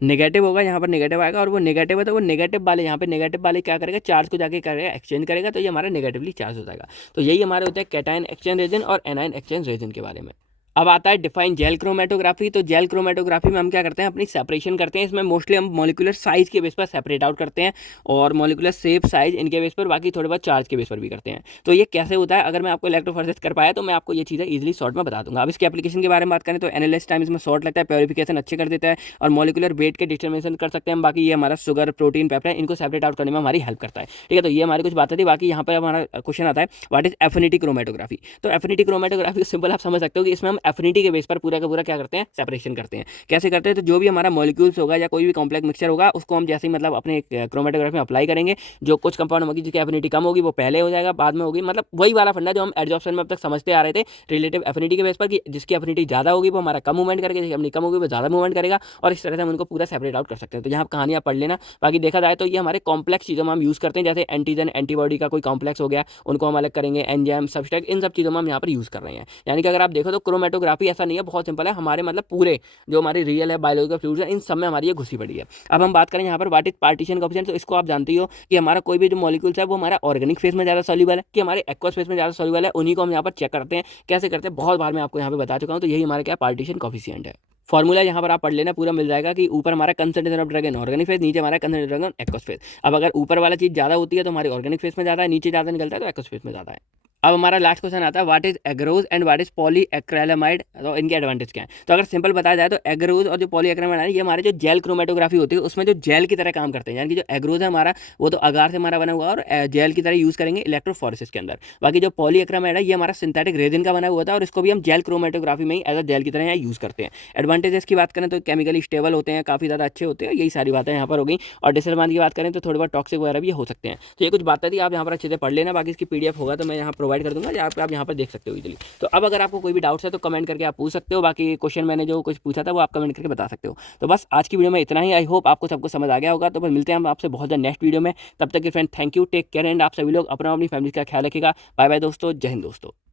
नेगेटिव होगा, यहाँ पर नेगेटिव आएगा, और वो नेगेटिव है तो वो नेगेटिव वाले यहाँ पे नेगेटिव वाले क्या करेगा, चार्ज को जाके करेगा एक्सचेंज करेगा, तो ये हमारा नेगेटिवली चार्ज हो जाएगा। तो यही हमारे होते हैं कैटायन एक्सचेंज रेजिन और एनायन एक्सचेंज रेजिन के बारे में। अब आता है डिफाइन जेल क्रोमेटोग्राफी। तो जेल क्रोमेटोग्राफी में हम क्या करते हैं, अपनी सेपरेशन करते हैं। इसमें मोस्टली हम मॉलिक्यूलर साइज के बेस पर सेपरेट आउट करते हैं और मॉलिक्यूलर शेप साइज इनके बेस पर, बाकी थोड़े बहुत चार्ज के बेस पर भी करते हैं। तो ये कैसे होता है, अगर मैं आपको इलेक्ट्रोफोरेसिस कर पाया तो मैं आपको ये चीज़ें इजीली शॉर्ट में बता दूंगा। अब इसके एप्लीकेशन के बारे में बात करें तो एनालिसिस टाइम इसमें शॉर्ट लगता है, प्योरिफिकेशन अच्छे कर देता है और मॉलिक्यूलर वेट के डिटर्मिनेशन कर सकते हैं। बाकी ये हमारा शुगर, प्रोटीन, पेप्टाइड इनको सेपरेट आउट करने में हमारी हेल्प करता है। ठीक है, तो ये हमारी कुछ बातें थी। बाकी यहाँ पर हमारा क्वेश्चन आता है व्हाट इज एफिनिटी क्रोमेटोग्राफी। तो एफिनिटी क्रोमेटोग्राफी सिंपल आप समझ सकते हो कि इसमें हम एफिनिटी के बेस पर पूरा का पूरा क्या करते हैं, सेपरेशन करते हैं। कैसे करते हैं, तो जो भी हमारा मॉलिक्यूल्स होगा या कोई भी कॉम्प्लेक्स मिक्सचर होगा उसको हम जैसे ही मतलब अपने क्रोमेटोग्राफी में अप्लाई करेंगे, जो कुछ कंपाउंड होगी जिसकी एफिनिटी कम होगी वो पहले हो जाएगा, बाद में होगी। मतलब वही वाला फंडा जो हम एडजॉर्प्शन में अब तक समझते आ रहे थे रिलेटिव एफिनिटी के बेस पर, कि जिसकी एफिनिटी ज़्यादा होगी वो हमारा कम मूवमेंट करेगा, जिसकी एफिनिटी कम होगी वो ज़्यादा मूवमेंट करेगा, और इस तरह से हम उनको पूरा सेपरेट आउट कर सकते हैं। तो यहाँ कहानियाँ पढ़ लेना। बाकी देखा जाए तो ये हमारे कॉम्प्लेक्स चीज़ों में हम यूज़ करते हैं, जैसे एंटीजन एंटीबॉडी का कोई कॉम्प्लेक्स हो गया उनको हम अलग करेंगे, एंजाइम, सबस्ट्रेट, इन सब चीज़ों में हम यहाँ पर यूज़ कर रहे हैं। यानी कि अगर आप देखो तो क्रोमेटोग्राफी ऐसा नहीं है, बहुत सिंपल है। हमारे मतलब पूरे जो हमारी रियल है, बायोलॉजिकल फ्लूइड्स है, इन सब में हमारी ये घुसी पड़ी है। अब हम बात करें यहाँ पर व्हाट इज पार्टीशन कोएफिशिएंट। तो इसको आप जानते हो कि हमारा कोई भी जो मॉलिक्यूल्स है वो हमारा ऑर्गेनिक फेज में ज़्यादा सॉल्यूबल है कि हमारे एक्वस फेज में ज़्यादा सॉल्यूबल है, उन्हीं को हम यहाँ पर चेक करते हैं। कैसे करते हैं बहुत बार मैं आपको यहाँ पे बता चुका हूँ। तो यही हमारा क्या पार्टीशन कोएफिशिएंट है। फॉर्मूला यहाँ पर आप पढ़ लेना, पूरा मिल जाएगा कि ऊपर हमारा concentration of drug in organic phase, नीचे हमारा concentration drug in aqueous phase. अब अगर ऊपर वाला चीज़ ज़्यादा होती है तो हमारी ऑर्गेनिक फेज में ज़्यादा है, नीचे ज़्यादा निकलता है तो एक्वस फेज में ज़्यादा है। अब हमारा लास्ट क्वेश्चन आता है what is एग्रोज and what is polyacrylamide. तो इनके एडवांटेज क्या है। तो अगर सिंपल बताया जाए तो एग्रोज और जो पॉलीएक्रिलामाइड है ये हमारे जो जेल क्रोमेटोग्राफी होती है उसमें जो जेल की तरह काम करते हैं। यानी कि जो एग्रोज है हमारा वो तो अगार से हमारा बना हुआ और जेल की तरह यूज़ करेंगे इलेक्ट्रोफोरेसिस के अंदर। बाकी जो पॉलीएक्रिलामाइड है ये हमारा सिंथेटिक रेजिन का बना हुआ था और इसको भी हम जेल क्रोमेटोग्राफी में ही एज अ जेल की तरह यहाँ यूज़ करते हैं। एडवांटेजेस की बात करें तो केमिकली स्टेबल होते हैं, काफ़ी ज़्यादा अच्छे होते हैं, यही सारी बातें यहाँ पर हो गई। और डिसएडवांटेज की बात करें तो थोड़े बहुत टॉक्सिक वगैरह भी हो सकते हैं। तो ये कुछ बातें थी, आप यहाँ पर अच्छे से पढ़ लेना। बाकी इसकी पीडीएफ होगा तो मैं यहाँ प्रोवाइड कर दूँगा, आप यहाँ पर देख सकते हो इजीली। तो अब अगर आपको कोई भी डाउट्स है तो कमेंट करके आप पूछ सकते हो। बाकी क्वेश्चन मैंने जो कुछ पूछा था वो आप कमेंट करके बता सकते हो। तो बस आज की वीडियो में इतना ही। आई होप आपको सबको समझ आ गया होगा। तो बस मिलते हैं हम आपसे बहुत जल्द नेक्स्ट वीडियो में। तब तक के friend thank you, take care and आप सभी लोग अपना अपनी फैमिली का ख्याल रखिएगा। बाय बाय दोस्तों, जय हिंद दोस्तों।